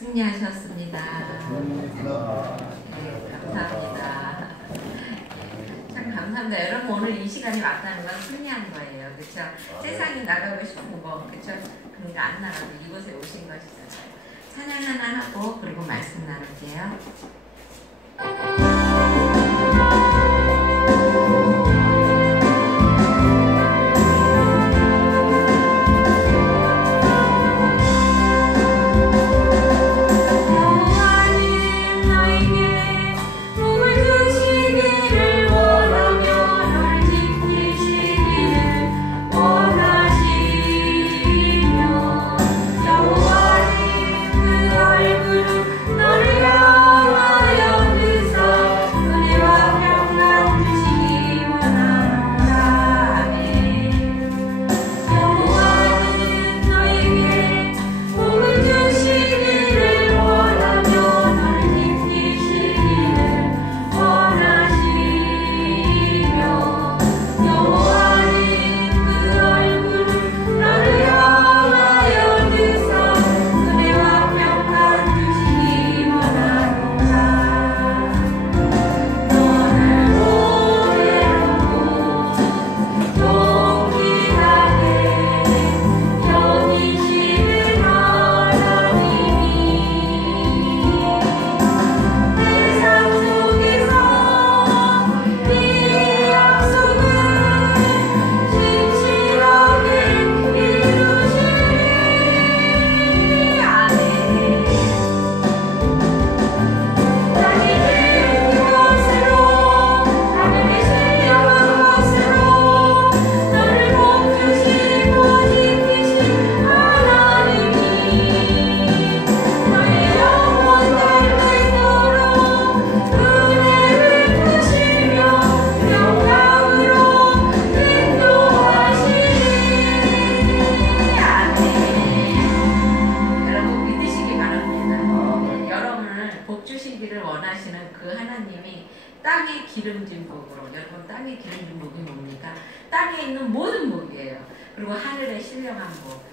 승리하셨습니다. 네, 감사합니다. 참 감사합니다. 여러분 오늘 이 시간이 왔다는 건 승리한 거예요. 그렇죠? 세상에 나가고 싶은 거, 그렇죠? 그런 거 안 나가고 이곳에 오신 것이잖아요. 찬양 하나 하고 그리고 말씀 나눌게요.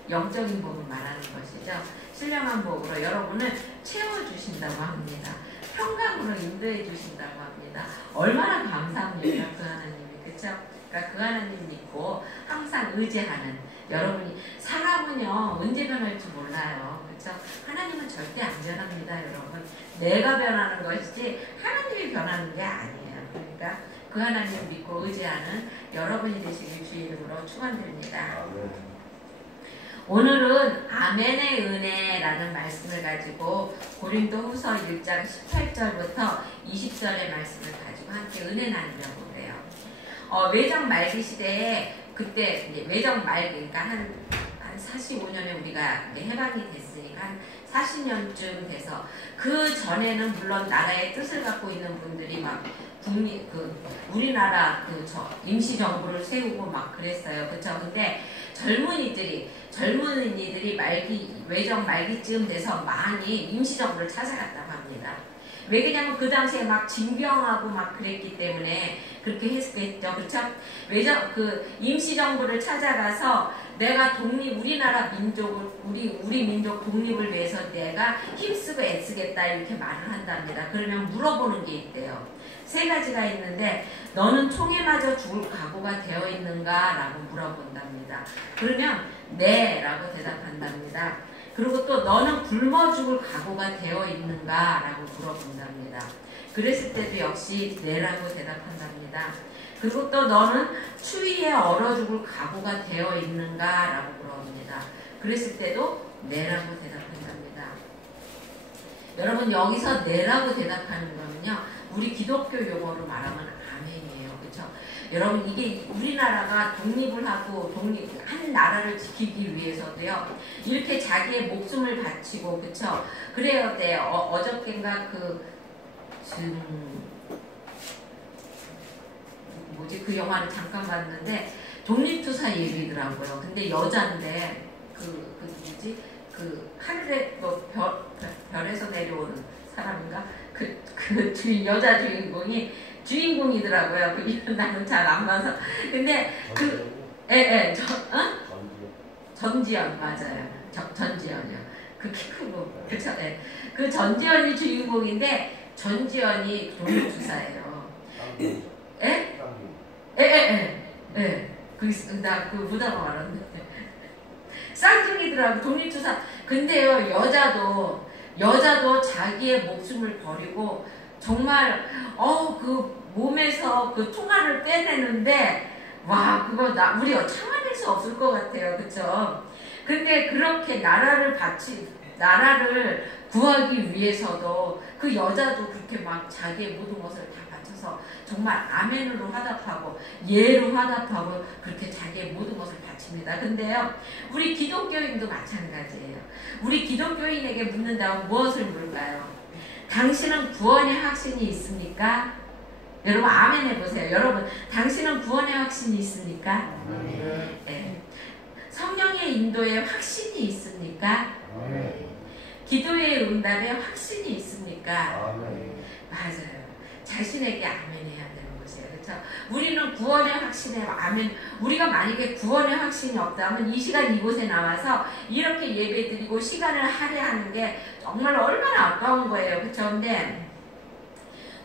영적인 복을 말하는 것이죠. 신령한 복으로 여러분을 채워주신다고 합니다. 평강으로 인도해 주신다고 합니다. 얼마나 감사합니까? 그 하나님이. 그렇죠? 그러니까 그 하나님 믿고 항상 의지하는 여러분이. 사람은요 언제 변할지 몰라요. 그렇죠? 하나님은 절대 안 변합니다. 여러분. 내가 변하는 것이지 하나님이 변하는 게 아니에요. 그러니까 그 하나님 믿고 의지하는 여러분이 되시길 주의 이름으로 축원드립니다. 오늘은 아멘의 은혜라는 말씀을 가지고 고린도후서 1장 18절부터 20절의 말씀을 가지고 함께 은혜 나누려고 그래요. 외정 말기 시대에 그때 이제 외정 말기, 그러니까 한 45년에 우리가 이제 해방이 됐으니까 한 40년쯤 돼서 그 전에는 물론 나라의 뜻을 갖고 있는 분들이 막 우리나라 임시 정부를 세우고 막 그랬어요. 그렇죠? 근데 젊은이들이 외정 말기쯤 돼서 많이 임시 정부를 찾아갔다고 합니다. 왜 그러냐면 그 당시에 막 징병하고 막 그랬기 때문에 그렇게 했겠죠. 그렇죠? 임시 정부를 찾아가서 내가 우리나라 민족을, 우리 민족 독립을 위해서 내가 힘쓰고 애쓰겠다 이렇게 말을 한답니다. 그러면 물어보는 게 있대요. 3가지가 있는데 너는 총에 맞아 죽을 각오가 되어 있는가? 라고 물어본답니다. 그러면 네 라고 대답한답니다. 그리고 또 너는 굶어 죽을 각오가 되어 있는가? 라고 물어본답니다. 그랬을 때도 역시 네라고 대답한답니다. 그리고 또 너는 추위에 얼어 죽을 각오가 되어 있는가? 라고 물어봅니다. 그랬을 때도 네라고 대답한답니다. 여러분 여기서 네라고 대답하는 거는요. 우리 기독교 용어로 말하면 아멘이에요. 그렇죠? 여러분 이게 우리나라가 독립을 하고 한 나라를 지키기 위해서도요. 이렇게 자기의 목숨을 바치고 그렇죠? 그래야 돼요. 어저께인가 그 영화를 잠깐 봤는데 독립투사 얘기더라고요. 근데 여자인데 하늘에 별에서 내려오는 사람인가? 여자 주인공이더라고요. 그 이름 나는 잘 안 봐서. 근데 전지현 맞아요. 전지현이요. 그 키 크고 그쵸? 네. 그 전지현이 주인공인데 전지현이 독립투사예요. 예? 예. 나 그 보다가 말았는데 쌍둥이들하고 독립투사. 근데요 여자도 자기의 목숨을 버리고 정말 그 몸에서 그 통화를 빼내는데 와 그거 우리가 참아낼 수 없을 것 같아요. 그쵸? 근데 그렇게 나라를 구하기 위해서도 그 여자도 그렇게 막 자기의 모든 것을 다 바쳐서 정말 아멘으로 화답하고 예로 화답하고 그렇게 자기의 모든 것을 바칩니다. 근데요 우리 기독교인도 마찬가지예요. 우리 기독교인에게 묻는다면 무엇을 물을까요? 당신은 구원의 확신이 있습니까? 여러분 아멘 해보세요. 여러분 당신은 구원의 확신이 있습니까? 네. 성령의 인도에 확신이 있습니까? 기도의 응답에 확신이 있습니까? 맞아요. 자신에게 아멘 해야 되는 것이에요. 그렇죠? 우리는 구원의 확신에 아멘. 우리가 만약에 구원의 확신이 없다면 이 시간 이곳에 나와서 이렇게 예배드리고 시간을 할애하는 게 정말 얼마나 아까운 거예요. 그렇죠? 근데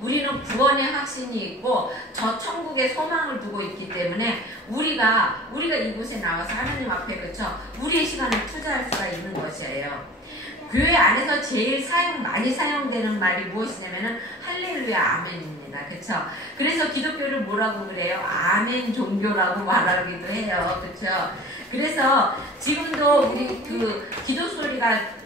우리는 구원의 확신이 있고 저 천국의 소망을 두고 있기 때문에 우리가 이곳에 나와서 하나님 앞에 그쵸 우리의 시간을 투자할 수가 있는 것이에요. 교회 안에서 제일 많이 사용되는 말이 무엇이냐면은 할렐루야 아멘입니다. 그쵸? 그래서 기독교를 뭐라고 그래요? 아멘 종교라고 말하기도 해요. 그쵸? 그래서 지금도 우리 그 기도 소리가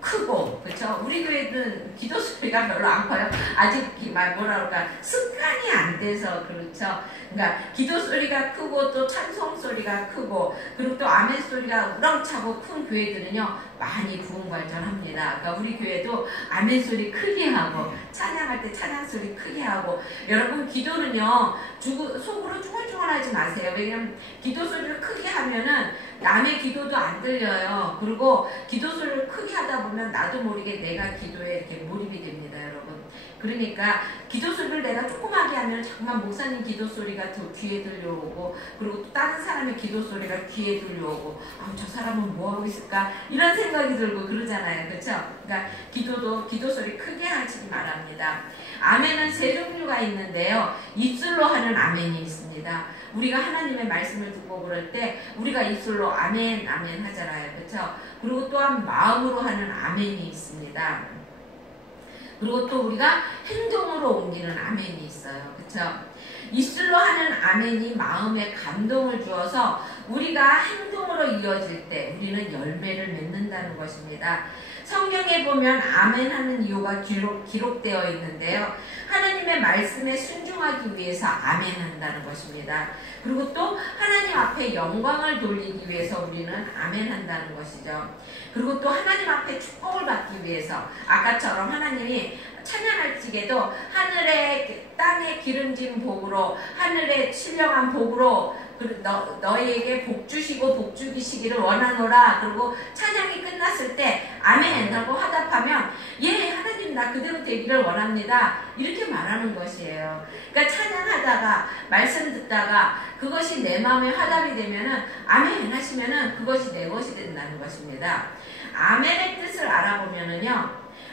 크고, 그쵸? 우리 교회는 기도 소리가 별로 안 커요. 아직 뭐라 그럴까, 습관이 안 돼서 그렇죠. 그러니까 기도 소리가 크고 또 찬송 소리가 크고 그리고 또 아멘 소리가 우렁차고 큰 교회들은요 많이 부흥 발전합니다. 그러니까 우리 교회도 아멘 소리 크게 하고 찬양할 때 찬양 소리 크게 하고. 여러분 기도는요 속으로 쭈글쭈글하지 마세요. 왜냐면 기도 소리를 크게 하면은 남의 기도도 안 들려요. 그리고 기도 소리를 크게 하다 보면 나도 모르게 내가 기도에 이렇게 몰입이 됩니다, 여러분. 그러니까 기도 소리를 내가 조그맣게 하면 정말 목사님 기도 소리가 더 귀에 들려오고 그리고 또 다른 사람의 기도 소리가 귀에 들려오고 저 사람은 뭐 하고 있을까 이런 생각이 들고 그러잖아요, 그렇죠? 그러니까 기도 소리 크게 하시기 바랍니다. 아멘은 세 종류가 있는데요, 입술로 하는 아멘이 있습니다. 우리가 하나님의 말씀을 듣고 그럴 때 우리가 입술로 아멘 아멘 하잖아요, 그렇죠? 그리고 또한 마음으로 하는 아멘이 있습니다. 그리고 또 우리가 행동으로 옮기는 아멘이 있어요. 그쵸? 입술로 하는 아멘이 마음에 감동을 주어서 우리가 행동으로 이어질 때 우리는 열매를 맺는다는 것입니다. 성경에 보면 아멘 하는 이유가 기록되어 있는데요. 하나님의 말씀에 순종하기 위해서 아멘 한다는 것입니다. 그리고 또 하나님 앞에 영광을 돌리기 위해서 우리는 아멘 한다는 것이죠. 그리고 또 하나님 앞에 축복을 받기 위해서 아까처럼 하나님이 찬양할 적에도 하늘의 땅에 기름진 복으로 하늘의 신령한 복으로 너희에게 복 주시고 복 주시기를 원하노라. 그리고 찬양이 끝났을 때 아멘 하고 화답하면 예 하나님 나 그대로 되기를 원합니다 이렇게 말하는 것이에요. 그러니까 찬양하다가 말씀 듣다가 그것이 내 마음에 화답이 되면은 아멘 하시면은 그것이 내 것이 된다는 것입니다. 아멘의 뜻을 알아보면은요,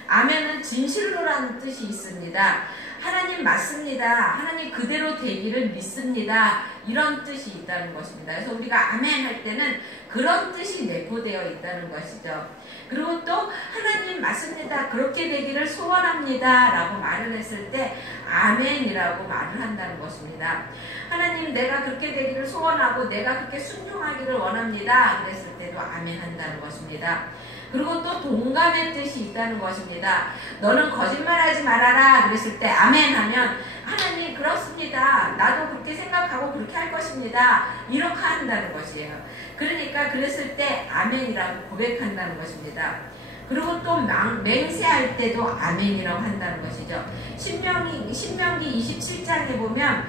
아멘은 진실로라는 뜻이 있습니다. 하나님 맞습니다. 하나님 그대로 되기를 믿습니다. 이런 뜻이 있다는 것입니다. 그래서 우리가 아멘 할 때는 그런 뜻이 내포되어 있다는 것이죠. 그리고 또 하나님 맞습니다. 그렇게 되기를 소원합니다. 라고 말을 했을 때 아멘이라고 말을 한다는 것입니다. 하나님 내가 그렇게 되기를 소원하고 내가 그렇게 순종하기를 원합니다. 그랬을 때도 아멘 한다는 것입니다. 그리고 또 동감의 뜻이 있다는 것입니다. 너는 거짓말하지 말아라 그랬을 때 아멘 하면 하나님 그렇습니다. 나도 그렇게 생각하고 그렇게 할 것입니다. 이렇게 한다는 것이에요. 그러니까 그랬을 때 아멘이라고 고백한다는 것입니다. 그리고 또 맹세할 때도 아멘이라고 한다는 것이죠. 신명기 27장에 보면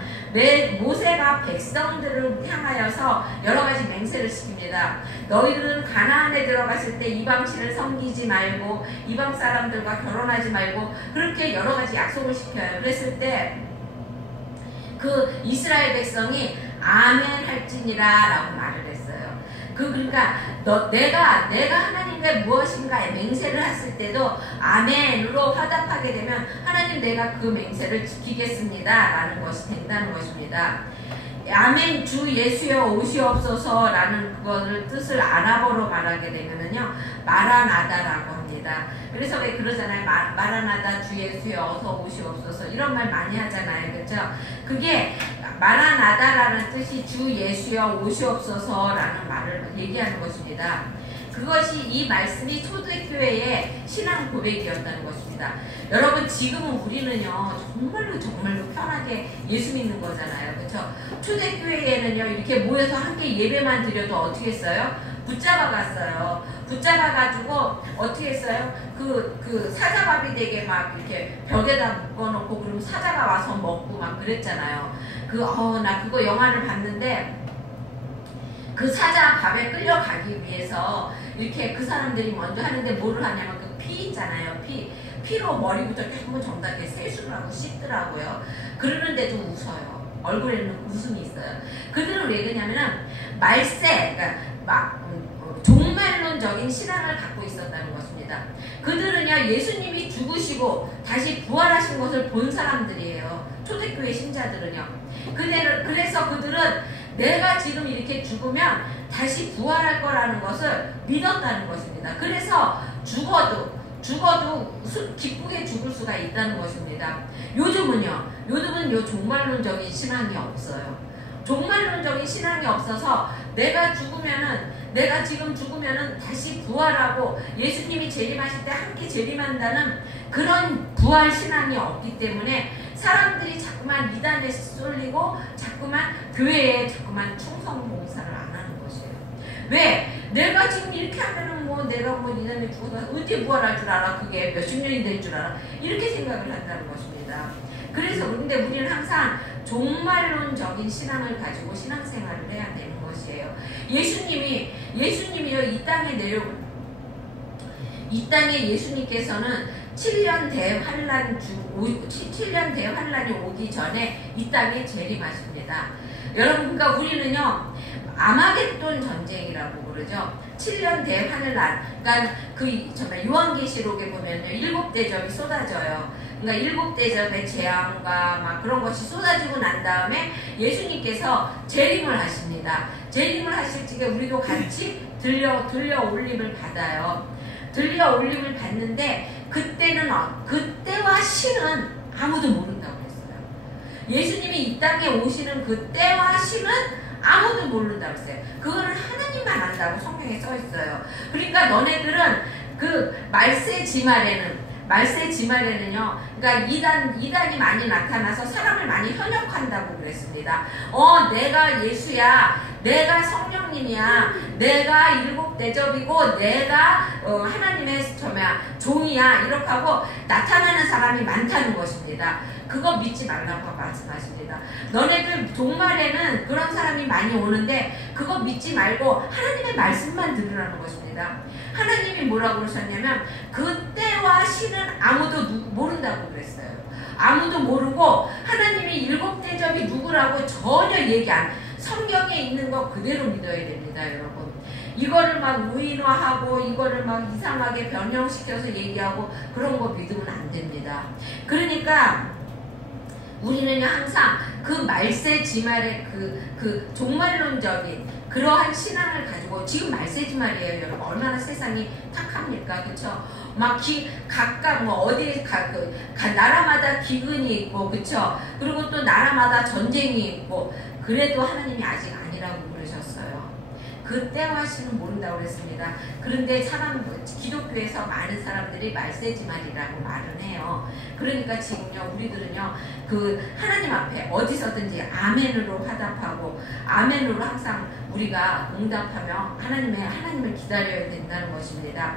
모세가 백성들을 향하여서 여러 가지 맹세를 시킵니다. 너희들은 가나안에 들어갔을 때 이방신을 섬기지 말고 이방 사람들과 결혼하지 말고 그렇게 여러 가지 약속을 시켜요. 그랬을 때 그 이스라엘 백성이 아멘 할지니라 라고 말을 했어요. 그러니까 내가 하나님께 무엇인가에 맹세를 했을 때도 아멘으로 화답하게 되면 하나님 내가 그 맹세를 지키겠습니다 라는 것이 된다는 것입니다. 아멘 주 예수여 오시옵소서라는 그거를 뜻을 아랍어로 말하게 되면은요 마라나다라고 합니다. 그래서 왜 그러잖아요. 마라나다 주 예수여 어서 오시옵소서 이런 말 많이 하잖아요. 그렇죠? 그게 마라나다라는 뜻이 주 예수여 오시옵소서라는 말을 얘기하는 것입니다. 그것이 이 말씀이 초대교회의 신앙 고백이었다는 것입니다. 여러분 지금은 우리는요 정말로 편하게 예수 믿는 거잖아요. 그렇죠? 초대교회에는요 이렇게 모여서 함께 예배만 드려도 어떻게 했어요? 붙잡아 갔어요. 붙잡아 가지고 어떻게 했어요? 그 사자밥이 되게 막 이렇게 벽에다 묶어놓고 그럼 사자가 와서 먹고 막 그랬잖아요. 나 그거 영화를 봤는데 그 사자 밥에 끌려가기 위해서 이렇게 그 사람들이 먼저 하는데 뭐를 하냐면 그 피 있잖아요. 피로 머리부터 한번 정답게 세수를 하고 씻더라고요. 그러는데도 웃어요. 얼굴에는 웃음이 있어요. 그들은 왜 그러냐면은 그러니까 막 종말론적인 신앙을 갖고 있었다는 것입니다. 그들은요 예수님이 죽으시고 다시 부활하신 것을 본 사람들이에요. 초대교회 신자들은요. 그래서 그들은 내가 지금 이렇게 죽으면 다시 부활할 거라는 것을 믿었다는 것입니다. 그래서 죽어도 기쁘게 죽을 수가 있다는 것입니다. 요즘은 요 종말론적인 신앙이 없어요. 종말론적인 신앙이 없어서 내가 지금 죽으면은 다시 부활하고 예수님이 재림하실 때 함께 재림한다는 그런 부활 신앙이 없기 때문에 사람들이 자꾸만 이단에 쏠리고 자꾸만 교회에 자꾸만 충성 봉사를 안 하는 것이에요. 왜? 내가 지금 이렇게 하면은 내가 이단에 죽어서 언제 부활할 줄 알아? 그게 몇십 년이 될 줄 알아? 이렇게 생각을 한다는 것입니다. 그래서 근데 우리는 항상 종말론적인 신앙을 가지고 신앙생활을 해야 되는 것이에요. 예수님이요 이 땅에 예수님께서는 7년 대환란이 오기 전에 이 땅에 재림하십니다. 여러분 그러니까 우리는요 아마겟돈 전쟁이라고 그러죠. 7년 대환란 그러니까 요한계시록에 보면요 7대접이 쏟아져요. 그러니까 7대접의 재앙과 막 그런 것이 쏟아지고 난 다음에 예수님께서 재림을 하십니다. 재림을 하실 적에 우리도 같이 들려 올림을 받아요. 들려 올림을 받는데 그때와 시는 아무도 모른다고 했어요. 예수님이 이 땅에 오시는 그때와 시는 아무도 모른다고 했어요. 그거는 하나님만 안다고 성경에 써 있어요. 그러니까 너네들은 그 말세 지말에는요, 그러니까 이단이 많이 나타나서 사람을 많이 현혹한다고 그랬습니다. 내가 예수야, 내가 성령님이야, 내가 7대접이고, 내가 하나님의 종이야, 이렇게 하고 나타나는 사람이 많다는 것입니다. 그거 믿지 말라고 말씀하십니다. 너네들 종말에는 그런 사람이 많이 오는데 그거 믿지 말고 하나님의 말씀만 들으라는 것입니다. 하나님이 뭐라고 그러셨냐면 그때와 시는 아무도 모른다고 그랬어요. 아무도 모르고 하나님이 7대접이 누구라고 전혀 얘기 안, 성경에 있는 거 그대로 믿어야 됩니다, 여러분. 이거를 막 의인화하고 이거를 막 이상하게 변형시켜서 얘기하고 그런 거 믿으면 안 됩니다. 그러니까 우리는 항상 그 말세지말의 그 종말론적인 그러한 신앙을 가지고 지금 말세지말이에요, 여러분. 얼마나 세상이 탁합니까, 그렇죠? 막 각각 어디에 나라마다 기근이 있고, 그렇죠? 그리고 또 나라마다 전쟁이 있고, 그래도 하나님이 아직 아니라고 그러셨어요. 그때와 시는 모른다고 그랬습니다. 그런데 기독교에서 많은 사람들이 말세지말이라고 말은 해요. 그러니까 지금요 우리들은요 그 하나님 앞에 어디서든지 아멘으로 화답하고 아멘으로 항상 우리가 응답하며 하나님을 기다려야 된다는 것입니다.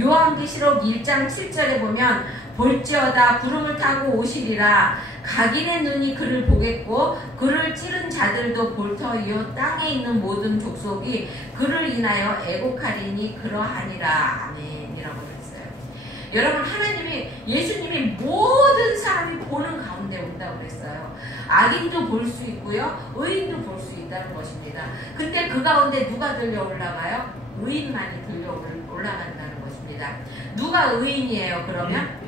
요한계시록 1장 7절에 보면 볼지어다 구름을 타고 오시리라. 각인의 눈이 그를 보겠고 그를 찌른 자들도 볼 터이요 땅에 있는 모든 족속이 그를 인하여 애곡하리니 그러하니라. 아멘이라고 그랬어요. 여러분 예수님이 모든 사람이 보는 가운데 온다고 그랬어요. 악인도 볼 수 있고요. 의인도 볼 수 있다는 것입니다. 그때 그 가운데 누가 들려 올라가요? 의인만이 들려 올라간다는 것입니다. 누가 의인이에요 그러면?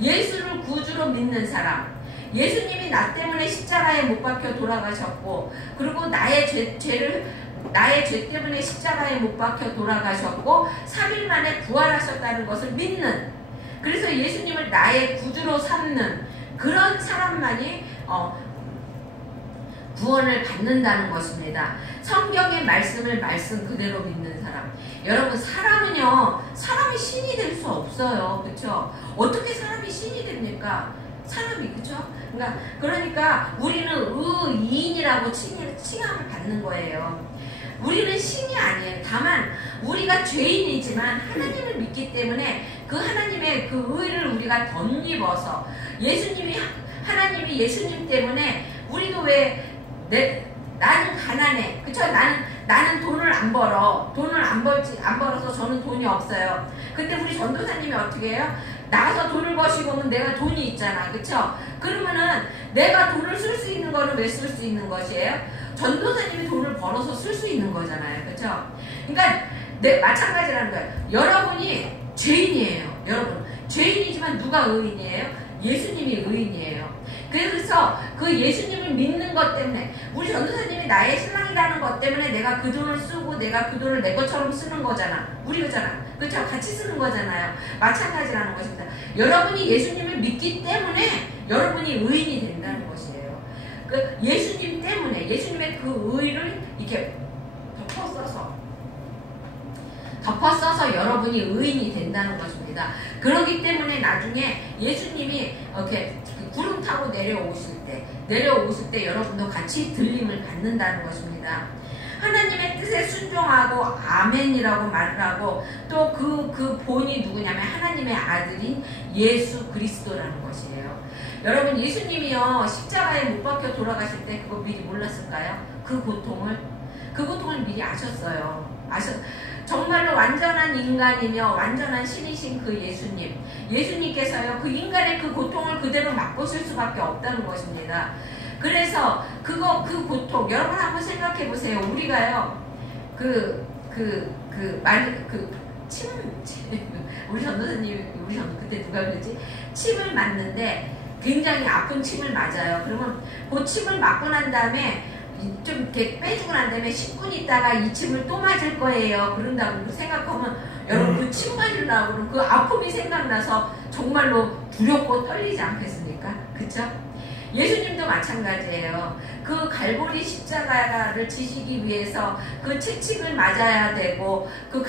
예수를 구주로 믿는 사람. 예수님이 나 때문에 십자가에 못 박혀 돌아가셨고 그리고 나의 죄 때문에 십자가에 못 박혀 돌아가셨고 3일 만에 부활하셨다는 것을 믿는, 그래서 예수님을 나의 구주로 삼는 그런 사람만이 구원을 받는다는 것입니다. 성경의 말씀을 말씀 그대로 믿는 사람. 여러분 사람이 신이 될 수 없어요. 그렇죠? 어떻게 사람이 신이 됩니까? 사람이, 그렇죠? 그러니까 우리는 의인이라고 칭함을 받는 거예요. 우리는 신이 아니에요. 다만 우리가 죄인이지만 하나님을 믿기 때문에 그 하나님의 그 의를 우리가 덧입어서 하나님이 예수님 때문에 우리도 나는 가난해. 그쵸? 나는 돈을 안 벌어. 돈을 안 벌어서 저는 돈이 없어요. 근데 우리 전도사님이 어떻게 해요? 나가서 돈을 버시고 오면 내가 돈이 있잖아. 그쵸? 그러면은 내가 돈을 쓸 수 있는 거는 왜 쓸 수 있는 것이에요? 전도사님이 돈을 벌어서 쓸 수 있는 거잖아요. 그쵸? 그러니까 마찬가지라는 거예요. 여러분이 죄인이에요. 여러분. 죄인이지만 누가 의인이에요? 예수님이 의인이에요. 그래서 그 예수님을 믿는 것 때문에 우리 전도사님이 나의 신랑이라는 것 때문에 내가 그 돈을 쓰고 내가 그 돈을 내 것처럼 쓰는 거잖아. 우리 거잖아. 그렇죠? 같이 쓰는 거잖아요. 마찬가지라는 것입니다. 여러분이 예수님을 믿기 때문에 여러분이 의인이 된다는 것이에요. 그 예수님 때문에 예수님의 그 의를 이렇게 덮어 써서 여러분이 의인이 된다는 것입니다. 그렇기 때문에 나중에 예수님이 이렇게 구름 타고 내려오실 때 여러분도 같이 들림을 받는다는 것입니다. 하나님의 뜻에 순종하고 아멘이라고 말을 하고 또 그 본이 누구냐면 하나님의 아들인 예수 그리스도라는 것이에요. 여러분 예수님이요 십자가에 못 박혀 돌아가실 때 그거 미리 몰랐을까요? 그 고통을 미리 아셨어요. 정말로 완전한 인간이며 완전한 신이신 그 예수님께서요 그 인간의 그 고통을 그대로 맛보실 수밖에 없다는 것입니다. 그래서 그 고통 여러분 한번 생각해 보세요. 우리가요 우리 전도 그때 누가 그랬지? 침을 맞는데 굉장히 아픈 침을 맞아요. 그러면 그 침을 맞고 난 다음에 좀 이렇게 빼주고 난 다음에 10분 있다가 이 침을 또 맞을 거예요. 그런다고 생각하면 여러분 그 침 맞으려고 그러면 그 아픔이 생각나서 정말로 두렵고 떨리지 않겠습니까? 그쵸? 예수님도 마찬가지예요. 그 갈보리 십자가를 지시기 위해서 그 채찍을 맞아야 되고 그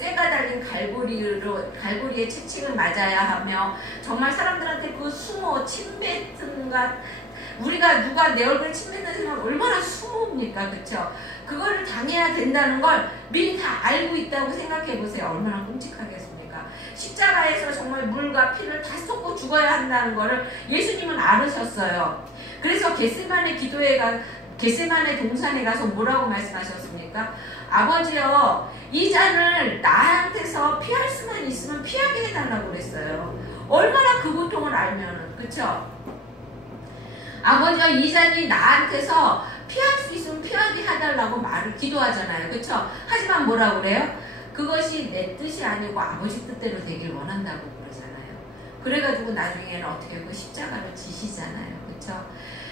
쇠가 달린 갈보리의 채찍을 맞아야 하며 정말 사람들한테 그 수모 침뱉은가 우리가 누가 내 얼굴에 침 뱉는 생각 얼마나 수모입니까? 그쵸? 그거를 당해야 된다는 걸 미리 다 알고 있다고 생각해 보세요. 얼마나 끔찍하겠습니까? 십자가에서 정말 물과 피를 다 쏟고 죽어야 한다는 거를 예수님은 알으셨어요. 그래서 겟세마네 동산에 가서 뭐라고 말씀하셨습니까? 아버지여 이 잔을 나한테서 피할 수만 있으면 피하게 해달라고 그랬어요. 얼마나 그 고통을 알면은 그쵸? 아버지가 이 잔이 나한테서 피할 수 있으면 피하게 해달라고 기도하잖아요. 그쵸? 하지만 뭐라고 그래요? 그것이 내 뜻이 아니고 아버지 뜻대로 되길 원한다고 그러잖아요. 그래가지고 나중에는 어떻게 그 십자가를 지시잖아요. 그쵸?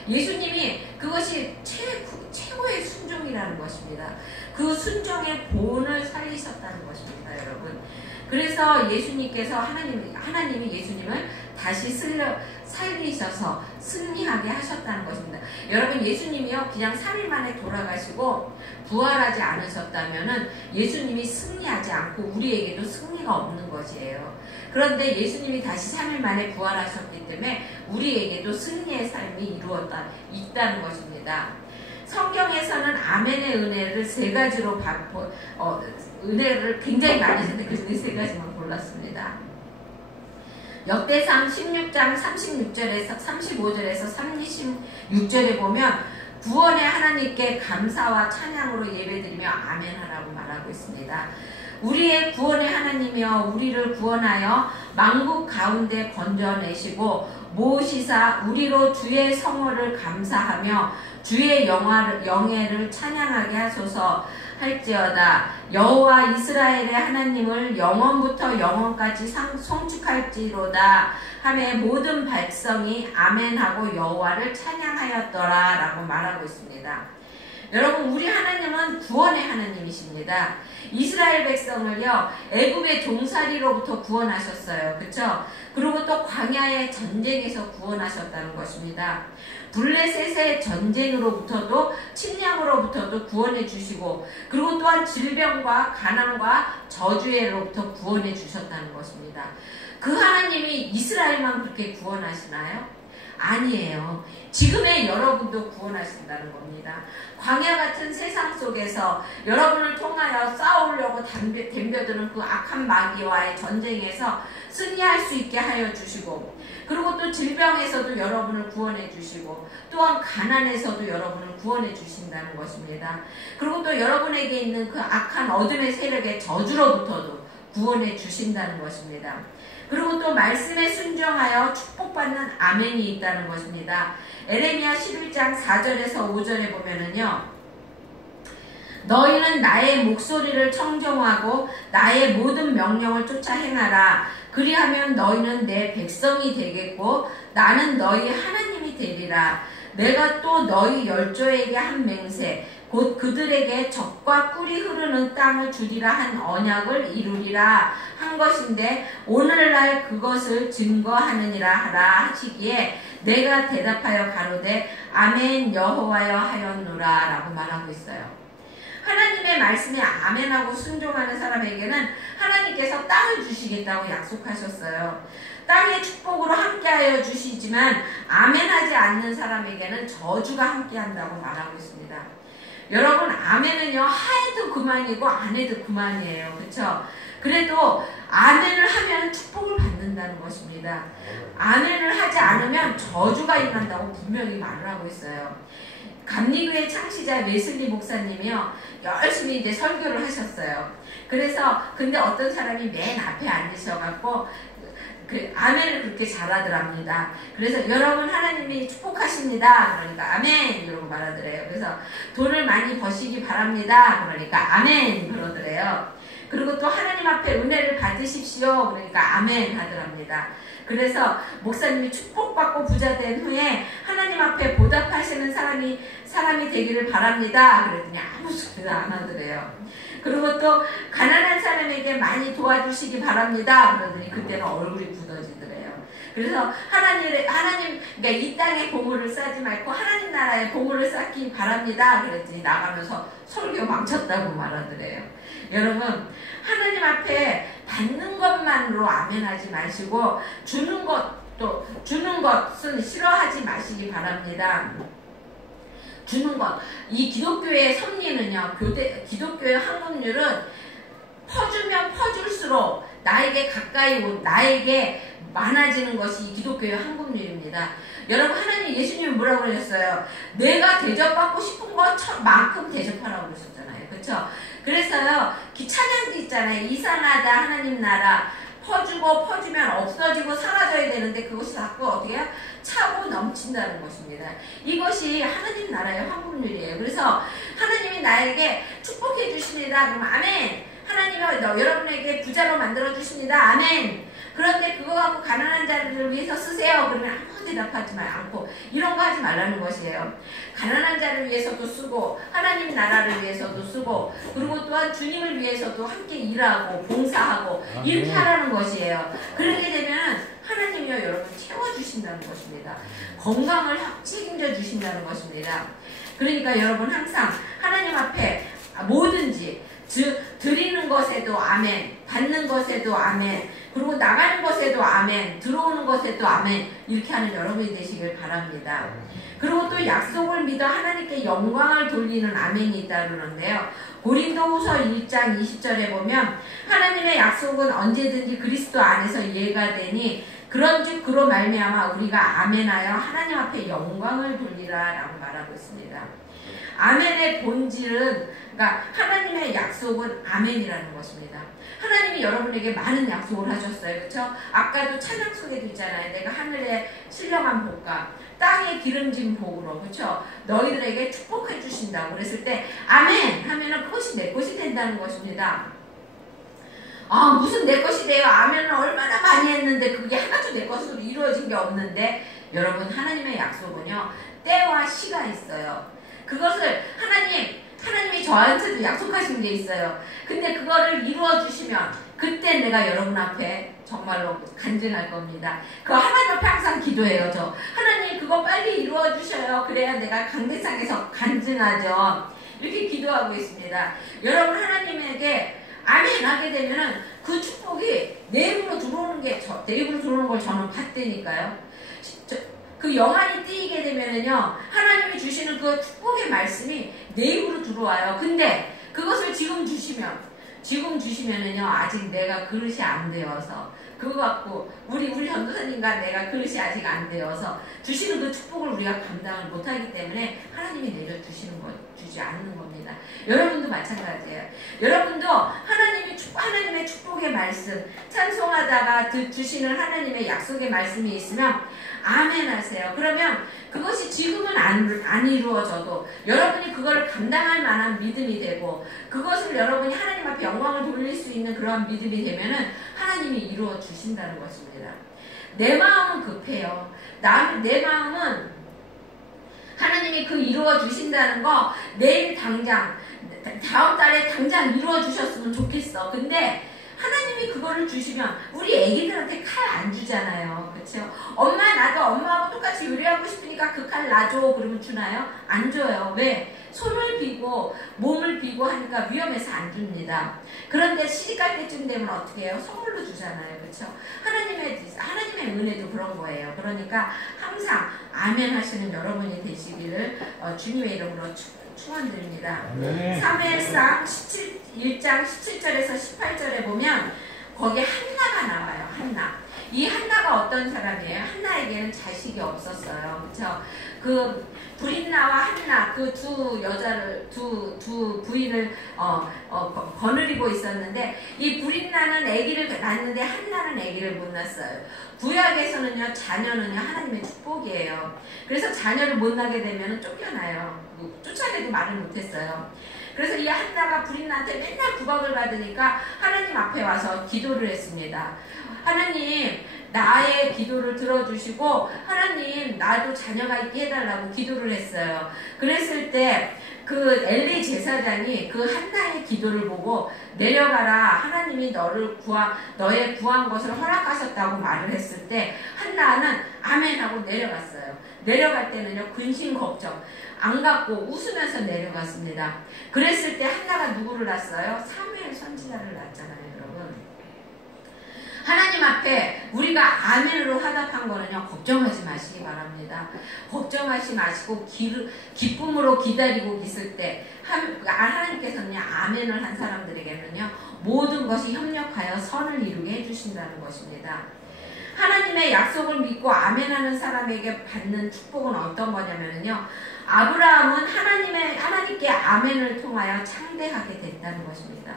예수님이 그것이 최고의 순종이라는 것입니다. 그 순종의 본을 살리셨다는 것입니다, 여러분. 그래서 예수님께서 하나님이 예수님을 다시 살리셔서 승리하게 하셨다는 것입니다. 여러분 예수님이요 그냥 3일 만에 돌아가시고 부활하지 않으셨다면은 예수님이 승리하지 않고 우리에게도 승리가 없는 것이에요. 그런데 예수님이 다시 3일 만에 부활하셨기 때문에 우리에게도 승리의 삶이 있다는 것입니다. 성경에서는 아멘의 은혜를 세 가지로 은혜를 굉장히 많이 했는데 그 중에 세 가지만 골랐습니다. 역대상 16장 36절에서 35절에서 36절에 보면 구원의 하나님께 감사와 찬양으로 예배드리며 아멘하라고 말하고 있습니다. 우리의 구원의 하나님이여 우리를 구원하여 만국 가운데 건져내시고 모으시사 우리로 주의 성호를 감사하며 주의 영예를 찬양하게 하소서 할지어다. 여호와 이스라엘의 하나님을 영원부터 영원까지 송축할지로다 하매 모든 백성이 아멘하고 여호와를 찬양하였더라 라고 말하고 있습니다. 여러분, 우리 하나님은 구원의 하나님이십니다. 이스라엘 백성을요, 애굽의 종살이로부터 구원하셨어요. 그쵸? 그리고 또 광야의 전쟁에서 구원하셨다는 것입니다. 블레셋의 전쟁으로부터도, 침략으로부터도 구원해 주시고, 그리고 또한 질병과 가난과 저주에로부터 구원해 주셨다는 것입니다. 그 하나님이 이스라엘만 그렇게 구원하시나요? 아니에요. 지금의 여러분도 구원하신다는 겁니다. 광야 같은 세상 속에서 여러분을 통하여 싸우려고 덤벼드는 그 악한 마귀와의 전쟁에서 승리할 수 있게 하여 주시고, 그리고 또 질병에서도 여러분을 구원해 주시고, 또한 가난에서도 여러분을 구원해 주신다는 것입니다. 그리고 또 여러분에게 있는 그 악한 어둠의 세력의 저주로부터도 구원해 주신다는 것입니다. 그리고 또 말씀에 순종하여 축복받는 아멘이 있다는 것입니다. 에레미야 11장 4절에서 5절에 보면은요, 너희는 나의 목소리를 청종하고 나의 모든 명령을 쫓아 행하라. 그리하면 너희는 내 백성이 되겠고 나는 너희 하나님이 되리라. 내가 또 너희 열조에게 한 맹세 곧 그들에게 젖과 꿀이 흐르는 땅을 주리라 한 언약을 이루리라 한 것인데 오늘날 그것을 증거하느니라 하라 하시기에 내가 대답하여 가로되 아멘 여호와여 하였노라 라고 말하고 있어요. 하나님의 말씀에 아멘하고 순종하는 사람에게는 하나님께서 땅을 주시겠다고 약속하셨어요. 땅의 축복으로 함께하여 주시지만 아멘하지 않는 사람에게는 저주가 함께한다고 말하고 있습니다. 여러분, 아멘은요 해도 그만이고 안 해도 그만이에요. 그렇죠? 그래도 아멘을 하면 축복을 받는다는 것입니다. 아멘을 하지 않으면 저주가 임한다고 분명히 말을 하고 있어요. 감리교회 창시자 웨슬리 목사님이요 열심히 이제 설교를 하셨어요. 그래서 근데 어떤 사람이 맨 앞에 앉으셔갖고 그 아멘을 그렇게 잘하더랍니다. 그래서 여러분 하나님이 축복하십니다. 그러니까 아멘 이러고 말하더래요. 그래서 돈을 많이 버시기 바랍니다. 그러니까 아멘 그러더래요. 그리고 또 하나님 앞에 은혜를 받으십시오. 그러니까 아멘 하더랍니다. 그래서 목사님이 축복받고 부자 된 후에 하나님 앞에 보답하시는 사람이 되기를 바랍니다. 그랬더니 아무 소리도 안 하더래요. 그리고 또 가난한 사람에게 많이 도와주시기 바랍니다. 그러더니 그때는 얼굴이 굳어지더래요. 그래서 하나님, 그러니까 이 땅에 보물을 쌓지 말고 하나님 나라에 보물을 쌓기 바랍니다. 그랬더니 나가면서 설교 망쳤다고 말하더래요. 여러분, 하나님 앞에 받는 것만으로 아멘하지 마시고 주는 것은 싫어하지 마시기 바랍니다. 주는 것. 이 기독교의 섭리는요, 기독교의 황금률은 퍼주면 퍼줄수록 나에게 가까이 온, 나에게 많아지는 것이 기독교의 황금률입니다. 여러분, 하나님 예수님이 뭐라고 그러셨어요? 내가 대접받고 싶은 것만큼 대접하라고 그러셨잖아요. 그렇죠? 그래서요, 찬양도 있잖아요. 이상하다 하나님 나라. 퍼주면 없어지고 사라져야 되는데 그것이 자꾸 어떻게 해요? 차고 넘친다는 것입니다. 이것이 하나님 나라의 황금률이에요. 그래서 하나님이 나에게 축복해 주십니다. 그럼 아멘. 하나님이 여러분에게 부자로 만들어 주십니다. 아멘. 그런데 그거 갖고 가난한 자를 위해서 쓰세요. 그러면 아무 대답하지 않고 이런 거 하지 말라는 것이에요. 가난한 자를 위해서도 쓰고 하나님 나라를 위해서도 쓰고 그리고 또한 주님을 위해서도 함께 일하고 봉사하고 이렇게 하라는 것이에요. 그렇게 되면 하나님이요 여러분 채워주신다는 것입니다. 건강을 책임져 주신다는 것입니다. 그러니까 여러분 항상 하나님 앞에 뭐든지 드리는 것에도 아멘, 받는 것에도 아멘, 그리고 나가는 것에도 아멘, 들어오는 것에도 아멘, 이렇게 하는 여러분이 되시길 바랍니다. 그리고 또 약속을 믿어 하나님께 영광을 돌리는 아멘이 있다 그러는데요. 고린도후서 1장 20절에 보면 하나님의 약속은 언제든지 그리스도 안에서 이해가 되니 그런즉 그로 말미암아 우리가 아멘하여 하나님 앞에 영광을 돌리라 라고 말하고 있습니다. 아멘의 본질은, 그러니까 하나님의 약속은 아멘이라는 것입니다. 하나님이 여러분에게 많은 약속을 하셨어요. 그렇죠? 아까도 찬양 속에도 있잖아요. 내가 하늘의 신령한 복과 땅의 기름진 복으로, 그렇죠? 너희들에게 축복해 주신다고 그랬을 때 아멘 하면은 그것이 내 것이 된다는 것입니다. 아, 무슨 내 것이 돼요? 아멘은 얼마나 많이 했는데 그게 하나도 내 것으로 이루어진 게 없는데, 여러분, 하나님의 약속은요, 때와 시가 있어요. 그것을 하나님이 저한테도 약속하신 게 있어요. 근데 그거를 이루어 주시면 그때 내가 여러분 앞에 정말로 간증할 겁니다. 그 하나님 앞에 항상 기도해요. 저 하나님 그거 빨리 이루어 주셔요. 그래야 내가 강대상에서 간증하죠. 이렇게 기도하고 있습니다. 여러분, 하나님에게 아멘 하게 되면은 그 축복이 내 입으로 들어오는 걸 저는 봤다니까요. 그 영안이 띄게 되면은요, 하나님이 주시는 그 축복의 말씀이 내 입으로 들어와요. 근데 그것을 지금 주시면은요, 아직 내가 그릇이 안 되어서, 그거 갖고 우리 전도사님과 내가 그릇이 아직 안 되어서 주시는 그 축복을 우리가 감당을 못하기 때문에 하나님이 주지 않는 겁니다. 여러분도 마찬가지예요. 여러분도 하나님의 축복의 말씀 찬송하다가 주시는 하나님의 약속의 말씀이 있으면 아멘 하세요. 그러면 그것이 지금은 안 이루어져도 여러분이 그걸 감당할 만한 믿음이 되고, 그것을 여러분이 하나님 앞에 영광을 돌릴 수 있는 그러한 믿음이 되면은 하나님이 이루어 주신다는 것입니다. 내 마음은 급해요. 내 마음은 하나님이 그 이루어 주신다는 거 내일 당장, 다음 달에 당장 이루어 주셨으면 좋겠어. 근데 하나님이 그거를 주시면 우리 애기들한테 칼 안 주잖아요. 그렇죠? 엄마, 나도 엄마하고 똑같이 요리하고 싶으니까 그 칼 놔줘. 그러면 주나요? 안 줘요. 왜? 손을 비고 몸을 비고 하니까 위험해서 안 줍니다. 그런데 시집갈 때쯤 되면 어떻게 해요? 선물로 주잖아요. 그렇죠? 하나님의 은혜도 그런 거예요. 그러니까 항상 아멘 하시는 여러분이 되시기를 주님의 이름으로 축원드립니다. 사무엘상 1장 17절에서 18절에 보면 거기에 한나가 나와요. 한나. 이 한나가 어떤 사람이에요? 한나에게는 자식이 없었어요. 그렇죠? 그 브린나와 한나, 그 두 부인을 거느리고 있었는데, 이 브린나는 아기를 낳는데 한나는 아기를 못 낳았어요. 구약에서는요, 자녀는요 하나님의 축복이에요. 그래서 자녀를 못 낳게 되면 쫓겨나요. 쫓아내도 말을 못했어요. 그래서 이 한나가 브린나한테 맨날 구박을 받으니까 하나님 앞에 와서 기도를 했습니다. 하나님, 나의 기도를 들어주시고 하나님, 나도 자녀가 있게 해달라고 기도를 했어요. 그랬을 때 그 엘리 제사장이 그 한나의 기도를 보고 내려가라, 하나님이 너의 구한 것을 허락하셨다고 말을 했을 때 한나는 아멘 하고 내려갔어요. 내려갈 때는요, 근심 걱정 안 갖고 웃으면서 내려갔습니다. 그랬을 때 한나가 누구를 낳았어요? 사무엘 선지자를 낳았잖아요. 하나님 앞에 우리가 아멘으로 화답한 거는요, 걱정하지 마시기 바랍니다. 걱정하지 마시고 기쁨으로 기다리고 있을 때 하나님께서는요, 아멘을 한 사람들에게는요, 모든 것이 협력하여 선을 이루게 해주신다는 것입니다. 하나님의 약속을 믿고 아멘하는 사람에게 받는 축복은 어떤 거냐면요, 아브라함은 하나님께 아멘을 통하여 창대하게 됐다는 것입니다.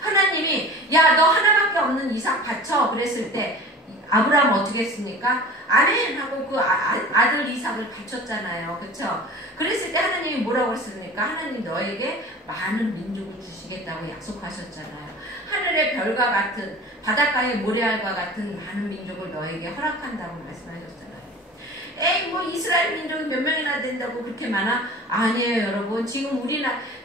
하나님이 야, 너 하나밖에 없는 이삭 바쳐 그랬을 때 아브라함 어떻게 했습니까? 아멘 하고 그 아들 이삭을 바쳤잖아요. 그렇죠? 그랬을 때 하나님이 뭐라고 했습니까? 하나님 너에게 많은 민족을 주시겠다고 약속하셨잖아요. 하늘의 별과 같은, 바닷가의 모래알과 같은 많은 민족을 너에게 허락한다고 말씀하셨잖아요. 에이, 뭐 이스라엘 민족이 몇 명이나 된다고 그렇게 많아? 아니에요, 여러분. 지금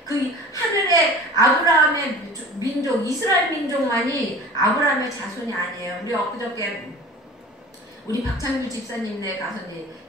그 하늘의 아브라함의 민족, 이스라엘 민족만이 아브라함의 자손이 아니에요. 우리 엊그저께 우리 박창규 집사님네 가서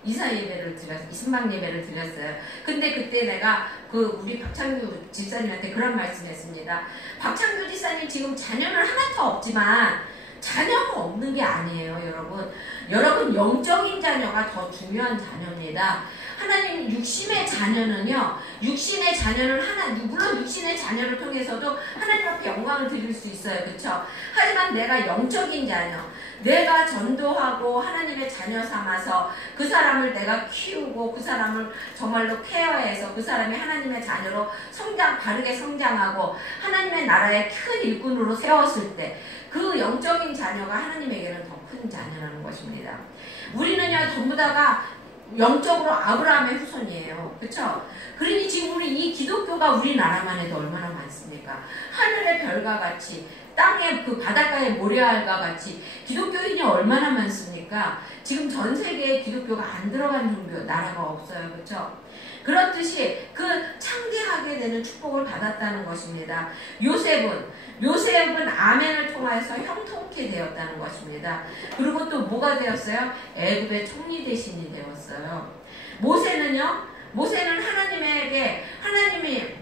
이사 예배를 드렸어요. 이신방 예배를 드렸어요. 근데 그때 내가 우리 박창규 집사님한테 그런 말씀했습니다. 박창규 집사님 지금 자녀는 하나도 없지만 자녀가 없는 게 아니에요, 여러분. 여러분 영적인 자녀가 더 중요한 자녀입니다. 하나님 육신의 자녀는요, 육신의 자녀는 물론 육신의 자녀를 통해서도 하나님 앞에 영광을 드릴 수 있어요. 그쵸? 하지만 내가 영적인 자녀, 내가 전도하고 하나님의 자녀 삼아서 그 사람을 내가 키우고 그 사람을 정말로 케어해서 그 사람이 하나님의 자녀로 바르게 성장하고 하나님의 나라의 큰 일꾼으로 세웠을 때 그 영적인 자녀가 하나님에게는 더 큰 자녀라는 것입니다. 우리는요, 전부 다가 영적으로 아브라함의 후손이에요. 그쵸? 그러니 지금 우리 이 기독교가 우리나라만 해도 얼마나 많습니까? 하늘의 별과 같이 땅의 그 바닷가의 모래알과 같이 기독교인이 얼마나 많습니까? 지금 전 세계에 기독교가 안 들어간 종교 나라가 없어요. 그렇죠? 그렇듯이 그 창대하게 되는 축복을 받았다는 것입니다. 요셉은 아멘을 통하여서 형통케 되었다는 것입니다. 그리고 또 뭐가 되었어요? 애굽의 총리 대신이 되었어요. 모세는 하나님이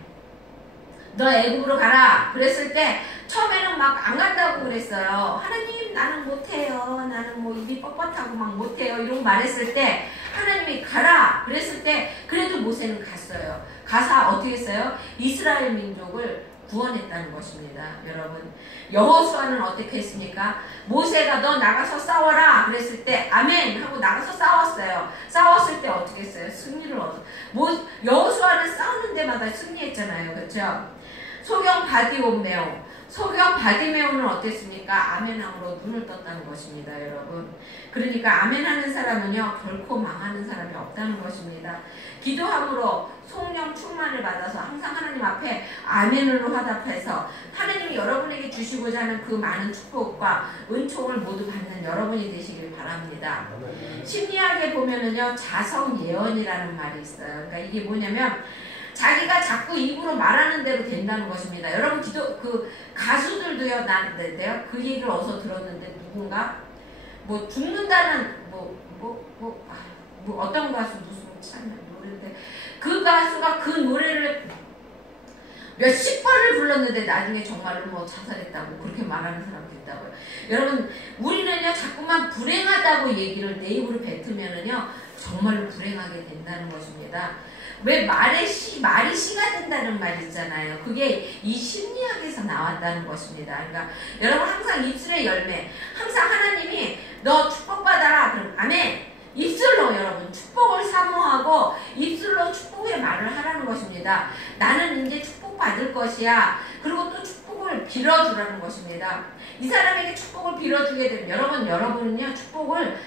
너 애굽으로 가라 그랬을 때 처음에는 막 안 간다고 그랬어요. 하나님 나는 못해요. 나는 뭐 입이 뻣뻣하고 막 못해요. 이러고 말했을 때 하나님이 가라 그랬을 때 그래도 모세는 갔어요. 가서 어떻게 했어요? 이스라엘 민족을 구원했다는 것입니다. 여러분, 여호수아는 어떻게 했습니까? 모세가 너 나가서 싸워라 그랬을 때 아멘 하고 나가서 싸웠어요. 싸웠을 때 어떻게 했어요? 승리를 여호수아는 싸우는 데마다 승리했잖아요. 그렇죠? 소경 바디메오는 어땠습니까? 아멘함으로 눈을 떴다는 것입니다. 여러분, 그러니까 아멘하는 사람은요 결코 망하는 사람이 없다는 것입니다. 기도함으로 성령 충만을 받아서 항상 하나님 앞에 아멘으로 화답해서 하나님이 여러분에게 주시고자 하는 그 많은 축복과 은총을 모두 받는 여러분이 되시길 바랍니다. 심리학에 보면은요 자성 예언이라는 말이 있어요. 그러니까 이게 뭐냐면 자기가 자꾸 입으로 말하는 대로 된다는 것입니다. 여러분 가수들도요, 내가 그 얘기를 어디서 들었는데 누군가 뭐 죽는다는 어떤 가수 무슨 참 노래인데 그 가수가 그 노래를 몇십 번을 불렀는데 나중에 정말로 뭐 자살했다고 그렇게 말하는 사람도 있다고요. 여러분, 우리는요 자꾸만 불행하다고 얘기를 내 입으로 뱉으면은요 정말로 불행하게 된다는 것입니다. 왜 말이 씨가 된다는 말 있잖아요. 그게 이 심리학에서 나왔다는 것입니다. 그러니까 여러분 항상 입술의 열매, 항상 하나님이 너 축복받아라 그럼 아멘. 입술로 여러분 축복을 사모하고 입술로 축복의 말을 하라는 것입니다. 나는 이제 축복받을 것이야. 그리고 또 축복을 빌어주라는 것입니다. 이 사람에게 축복을 빌어주게 되면 여러분은요 축복을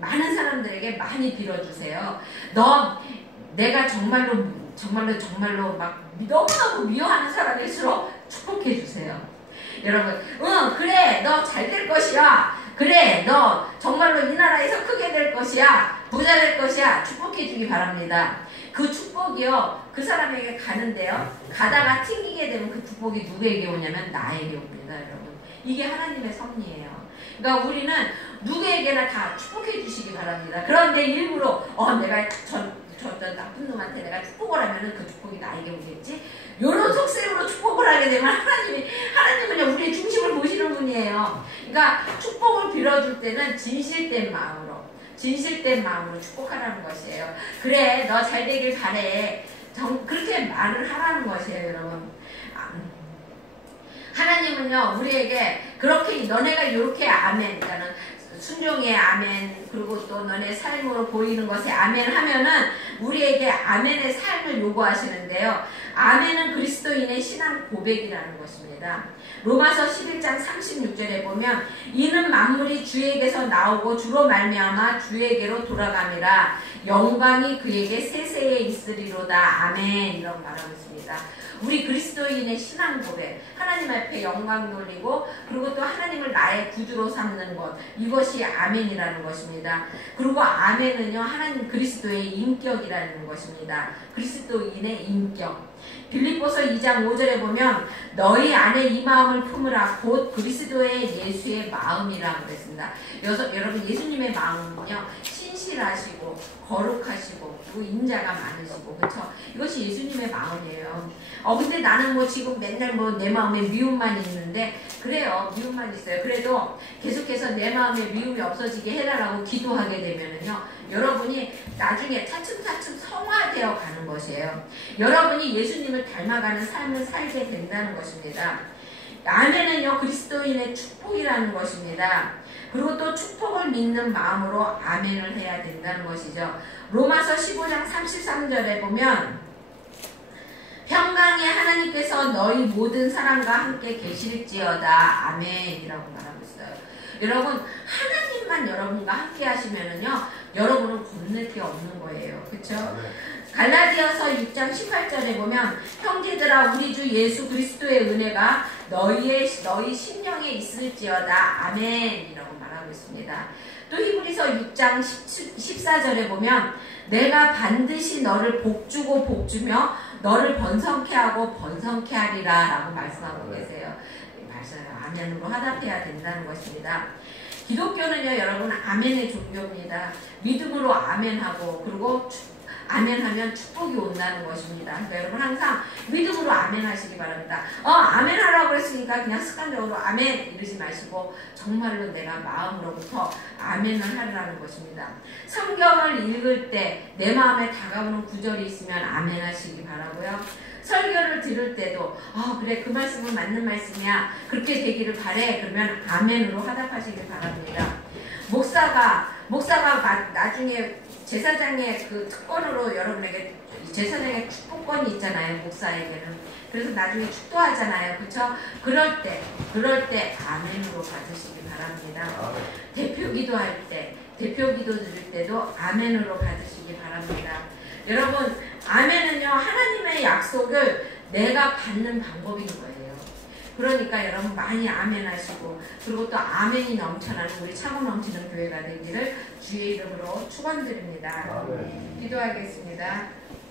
많은 사람들에게 많이 빌어주세요. 내가 정말로 막 너무너무 미워하는 사람일수록 축복해 주세요. 여러분, 그래, 너 잘 될 것이야. 그래, 너 정말로 이 나라에서 크게 될 것이야. 부자 될 것이야. 축복해 주기 바랍니다. 그 축복이요, 그 사람에게 가는데요. 가다가 튕기게 되면 그 축복이 누구에게 오냐면 나에게 옵니다, 여러분. 이게 하나님의 섭리예요. 그러니까 우리는 누구에게나 다 축복해 주시기 바랍니다. 그런데 일부러 내가 저 나쁜 놈한테 내가 축복을 하면은 그 축복이 나에게 오겠지? 요런 속셈으로 축복을 하게 되면 하나님은요 우리의 중심을 보시는 분이에요. 그러니까 축복을 빌어줄 때는 진실된 마음으로 축복하라는 것이에요. 그래, 너 잘 되길 바래. 그렇게 말을 하라는 것이에요, 여러분. 하나님은요 우리에게 그렇게 너네가 이렇게 아멘, 그러니까는 순종의 아멘, 그리고 또 너네 삶으로 보이는 것에 아멘 하면은 우리에게 아멘의 삶을 요구하시는데요. 아멘은 그리스도인의 신앙 고백이라는 것입니다. 로마서 11장 36절에 보면 이는 만물이 주에게서 나오고 주로 말미암아 주에게로 돌아감이라 영광이 그에게 세세에 있으리로다. 아멘. 이런 말하고 있습니다. 우리 그리스도인의 신앙 고백, 하나님 앞에 영광 돌리고 그리고 또 하나님을 나의 구주로 삼는 것, 이것이 아멘이라는 것입니다. 그리고 아멘은요 하나님 그리스도의 인격이라는 것입니다. 그리스도인의 인격. 빌립보서 2장 5절에 보면 너희 안에 이 마음을 품으라 곧 그리스도의 예수의 마음이라고 그랬습니다. 여러분, 예수님의 마음은요 신실하시고 거룩하시고 또 인자가 많으시고 그렇죠? 이것이 예수님의 마음이에요. 근데 나는 뭐 지금 맨날 뭐 내 마음에 미움만 있는데 그래요. 미움만 있어요. 그래도 계속해서 내 마음에 미움이 없어지게 해달라고 기도하게 되면은요. 여러분이 나중에 차츰차츰 성화되어 가는 것이에요. 여러분이 예수님을 닮아가는 삶을 살게 된다는 것입니다. 아멘은요. 그리스도인의 축복이라는 것입니다. 그리고 또 축복을 믿는 마음으로 아멘을 해야 된다는 것이죠. 로마서 15장 33절에 보면 평강의 하나님께서 너희 모든 사람과 함께 계실지어다. 아멘이라고 말하고 있어요. 여러분 하나님만 여러분과 함께 하시면은요. 여러분은 겁낼 게 없는 거예요. 그렇죠? 갈라디아서 6장 18절에 보면 형제들아 우리 주 예수 그리스도의 은혜가 너희 심령에 있을지어다. 아멘이라고 말하고 있습니다. 또 히브리서 6장 14절에 보면 내가 반드시 너를 복주고 복주며 너를 번성케 하고 번성케 하리라 라고 말씀하고 계세요. 맞아요. 아멘으로 화답해야 된다는 것입니다. 기독교는요 여러분 아멘의 종교입니다. 믿음으로 아멘하고 그리고 아멘하면 축복이 온다는 것입니다. 그러니까 여러분 항상 믿음으로 아멘하시기 바랍니다. 아멘하라고 그랬으니까 그냥 습관적으로 아멘 이러지 마시고 정말로 내가 마음으로부터 아멘을 하라는 것입니다. 성경을 읽을 때 내 마음에 다가오는 구절이 있으면 아멘하시기 바라고요. 설교를 들을 때도 그래 그 말씀은 맞는 말씀이야 그렇게 되기를 바래 그러면 아멘으로 화답하시기 바랍니다. 목사가 나중에 제사장의 그 특권으로 여러분에게 제사장의 축복권이 있잖아요. 목사에게는. 그래서 나중에 축도하잖아요. 그렇죠? 그럴 때 아멘으로 받으시기 바랍니다. 대표 기도할 때 대표 기도 드릴 때도 아멘으로 받으시기 바랍니다. 여러분 아멘은요 하나님의 약속을 내가 받는 방법인 거예요. 그러니까 여러분 많이 아멘 하시고 그리고 또 아멘이 넘쳐나는 우리 차고 넘치는 교회가 되기를 주의 이름으로 축원드립니다. 기도하겠습니다.